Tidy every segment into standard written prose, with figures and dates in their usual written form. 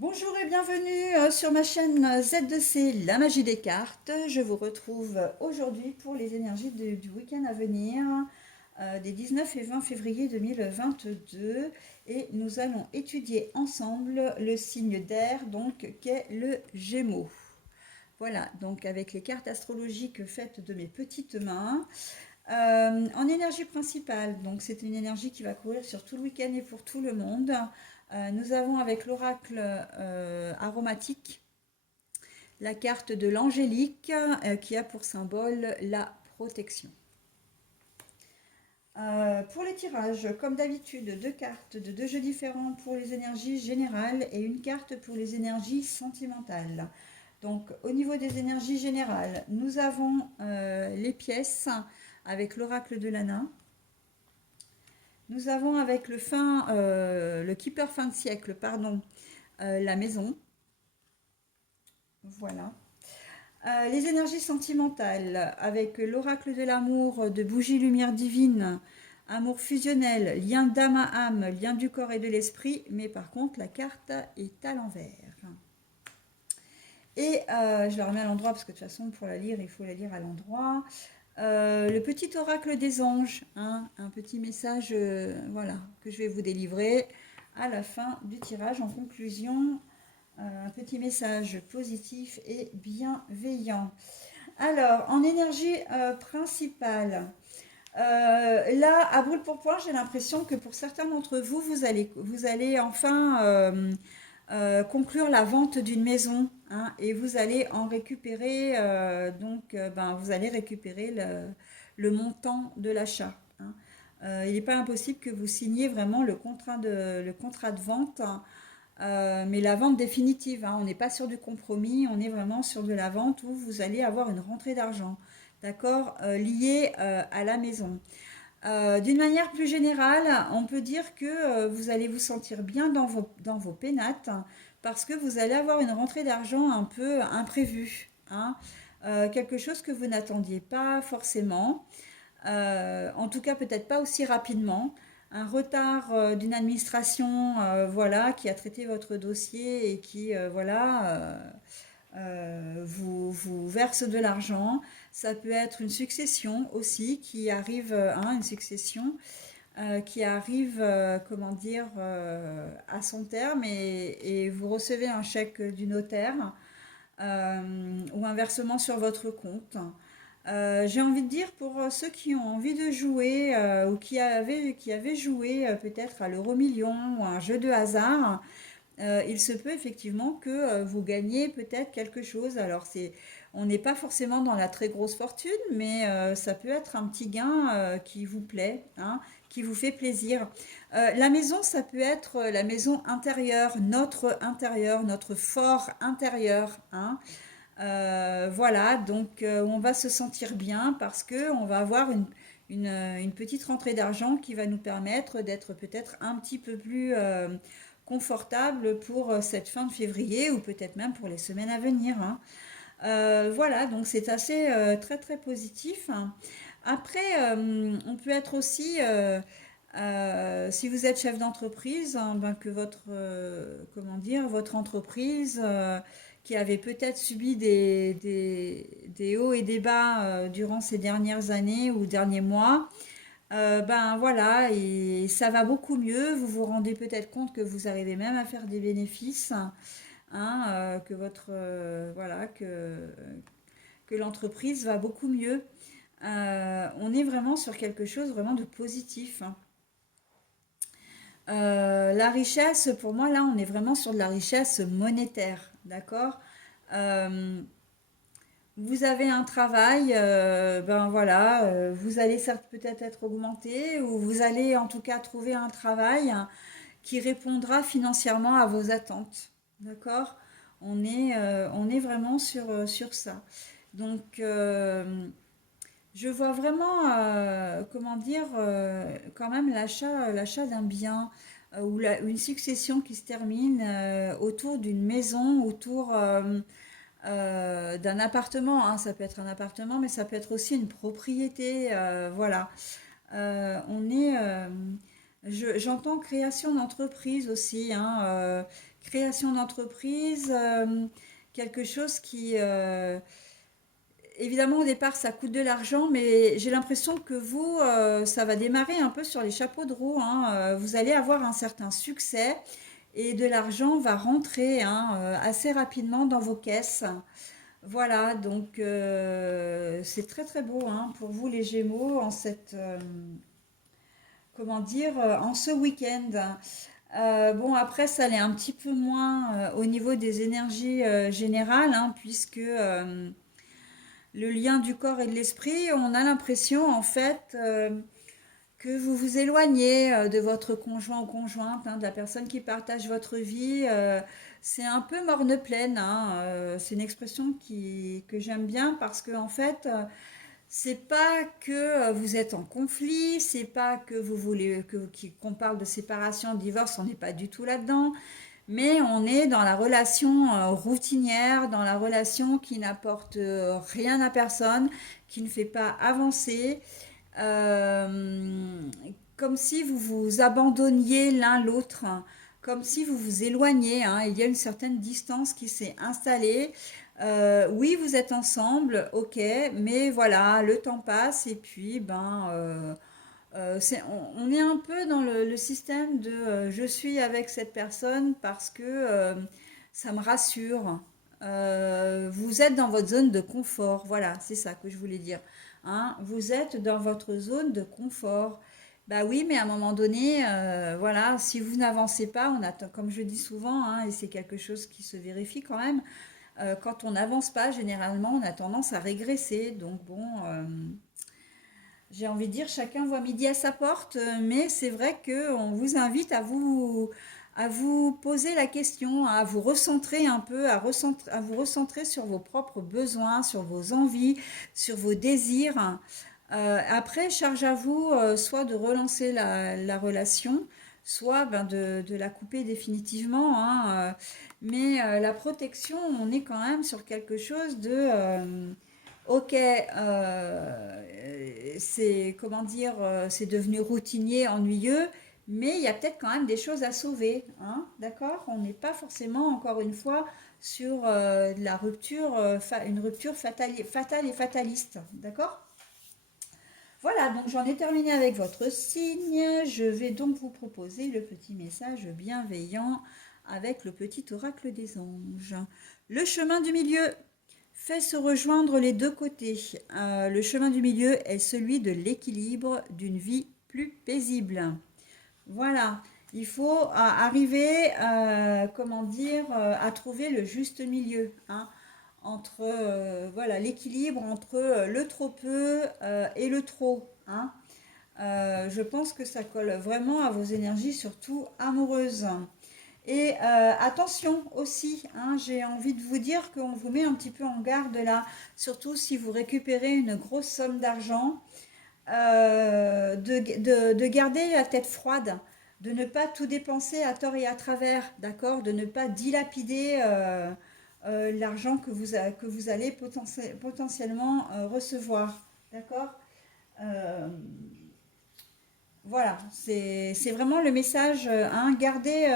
Bonjour et bienvenue sur ma chaîne Z2C, la magie des cartes. Je vous retrouve aujourd'hui pour les énergies du week-end à venir, des 19 et 20 février 2022. Et nous allons étudier ensemble le signe d'air, donc qu'est le Gémeaux. Voilà, donc avec les cartes astrologiques faites de mes petites mains. En énergie principale, donc c'est une énergie qui va courir sur tout le week-end et pour tout le monde. Nous avons avec l'oracle aromatique la carte de l'angélique qui a pour symbole la protection. Pour les tirages, comme d'habitude, deux cartes de deux jeux différents pour les énergies générales et une carte pour les énergies sentimentales. Donc au niveau des énergies générales, nous avons les pièces avec l'oracle de l'Anna. Nous avons avec le keeper fin de siècle, pardon, la maison. Voilà. Les énergies sentimentales avec l'oracle de l'amour de Bougie Lumière Divine, amour fusionnel, lien d'âme à âme, lien du corps et de l'esprit, mais par contre la carte est à l'envers. Et je la remets à l'endroit parce que de toute façon pour la lire il faut la lire à l'endroit. Le petit oracle des anges, hein, un petit message voilà, que je vais vous délivrer à la fin du tirage en conclusion. Un petit message positif et bienveillant. Alors, en énergie principale, là, à brûle pour point, j'ai l'impression que pour certains d'entre vous, vous allez enfin conclure la vente d'une maison, hein, et vous allez en récupérer, vous allez récupérer le montant de l'achat, hein. Il n'est pas impossible que vous signiez vraiment le contrat de vente, hein, mais la vente définitive, hein. On n'est pas sur du compromis, on est vraiment sur de la vente où vous allez avoir une rentrée d'argent, d'accord, liée à la maison. D'une manière plus générale, on peut dire que vous allez vous sentir bien dans vos pénates, hein, parce que vous allez avoir une rentrée d'argent un peu imprévue, hein. Quelque chose que vous n'attendiez pas forcément, en tout cas peut-être pas aussi rapidement. Un retard d'une administration, voilà, qui a traité votre dossier et qui, vous verse de l'argent. Ça peut être une succession aussi qui arrive, hein, une succession qui arrive, comment dire, à son terme et vous recevez un chèque du notaire ou un versement sur votre compte. J'ai envie de dire pour ceux qui ont envie de jouer ou qui avaient joué peut-être à l'euro million ou à un jeu de hasard, il se peut effectivement que vous gagnez peut-être quelque chose. Alors on n'est pas forcément dans la très grosse fortune, mais ça peut être un petit gain qui vous plaît, hein, qui vous fait plaisir. La maison, ça peut être la maison intérieure, notre fort intérieur, hein. Voilà, donc on va se sentir bien parce que on va avoir une petite rentrée d'argent qui va nous permettre d'être peut-être un petit peu plus confortable pour cette fin de février ou peut-être même pour les semaines à venir, hein. Voilà, donc c'est assez très très positif, hein. Après, on peut être aussi, si vous êtes chef d'entreprise, hein, ben, que comment dire, votre entreprise qui avait peut-être subi des hauts et des bas durant ces dernières années ou derniers mois, ben voilà, et ça va beaucoup mieux. Vous vous rendez peut-être compte que vous arrivez même à faire des bénéfices, hein, que que l'entreprise va beaucoup mieux. On est vraiment sur quelque chose vraiment de positif, hein. La richesse, pour moi, là, on est vraiment sur de la richesse monétaire, d'accord? Euh, Vous avez un travail, ben voilà, vous allez certes peut-être être augmenté ou vous allez en tout cas trouver un travail qui répondra financièrement à vos attentes. D'accord? On est vraiment sur ça. Donc, je vois vraiment, comment dire, quand même l'achat d'un bien ou une succession qui se termine autour d'une maison, autour d'un appartement, hein. Ça peut être un appartement, mais ça peut être aussi une propriété. Voilà. On est. J'entends création d'entreprise aussi, hein, création d'entreprise, quelque chose qui, évidemment, au départ, ça coûte de l'argent, mais j'ai l'impression que vous, ça va démarrer un peu sur les chapeaux de roue, hein. Vous allez avoir un certain succès et de l'argent va rentrer, hein, assez rapidement dans vos caisses. Voilà, donc c'est très très beau, hein, pour vous les Gémeaux en cette, comment dire, en ce week-end. Bon, après, ça l'est un petit peu moins au niveau des énergies générales, hein, puisque le lien du corps et de l'esprit, on a l'impression en fait que vous vous éloignez de votre conjoint ou conjointe, hein, de la personne qui partage votre vie. C'est un peu morne-pleine, hein, c'est une expression que j'aime bien parce que en fait, c'est pas que vous êtes en conflit, c'est pas que vous voulez qu'on parle de séparation, de divorce, on n'est pas du tout là-dedans. Mais on est dans la relation routinière, dans la relation qui n'apporte rien à personne, qui ne fait pas avancer, euh, comme si vous vous abandonniez l'un l'autre, hein, comme si vous vous éloigniez, hein. Il y a une certaine distance qui s'est installée. Oui, vous êtes ensemble, ok, mais voilà, le temps passe et puis on est un peu dans le système de je suis avec cette personne parce que ça me rassure. Vous êtes dans votre zone de confort. Voilà, c'est ça que je voulais dire. Hein, vous êtes dans votre zone de confort. Bah oui, mais à un moment donné, voilà, si vous n'avancez pas, on attend, comme je dis souvent, hein, et c'est quelque chose qui se vérifie quand même, quand on n'avance pas, généralement, on a tendance à régresser. Donc bon, j'ai envie de dire, chacun voit midi à sa porte, mais c'est vrai qu'on vous invite à vous poser la question, à vous recentrer un peu, à vous recentrer sur vos propres besoins, sur vos envies, sur vos désirs. Après, charge à vous soit de relancer la relation, soit ben, de la couper définitivement, hein. Mais la protection, on est quand même sur quelque chose de... ok, c'est comment dire, c'est devenu routinier, ennuyeux, mais il y a peut-être quand même des choses à sauver, hein, d'accord? On n'est pas forcément, encore une fois, sur de la rupture, une rupture fatale et fataliste, d'accord? Voilà, donc j'en ai terminé avec votre signe. Je vais donc vous proposer le petit message bienveillant avec le petit oracle des anges. Le chemin du milieu fait se rejoindre les deux côtés. Le chemin du milieu est celui de l'équilibre d'une vie plus paisible. Voilà, il faut arriver, comment dire, à trouver le juste milieu, hein, entre voilà l'équilibre entre le trop peu et le trop, hein. Je pense que ça colle vraiment à vos énergies, surtout amoureuses. Et attention aussi, hein, j'ai envie de vous dire qu'on vous met un petit peu en garde là, surtout si vous récupérez une grosse somme d'argent, de garder la tête froide, de ne pas tout dépenser à tort et à travers, d'accord? De ne pas dilapider l'argent que vous allez potentiellement recevoir, d'accord? Euh, voilà, c'est vraiment le message, hein, gardez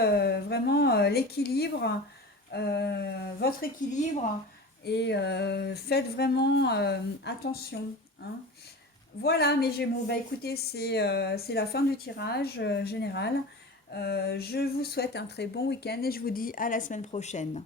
vraiment l'équilibre, votre équilibre, et faites vraiment attention, hein. Voilà mes Gémeaux, bah écoutez, c'est la fin du tirage général. Je vous souhaite un très bon week-end et je vous dis à la semaine prochaine.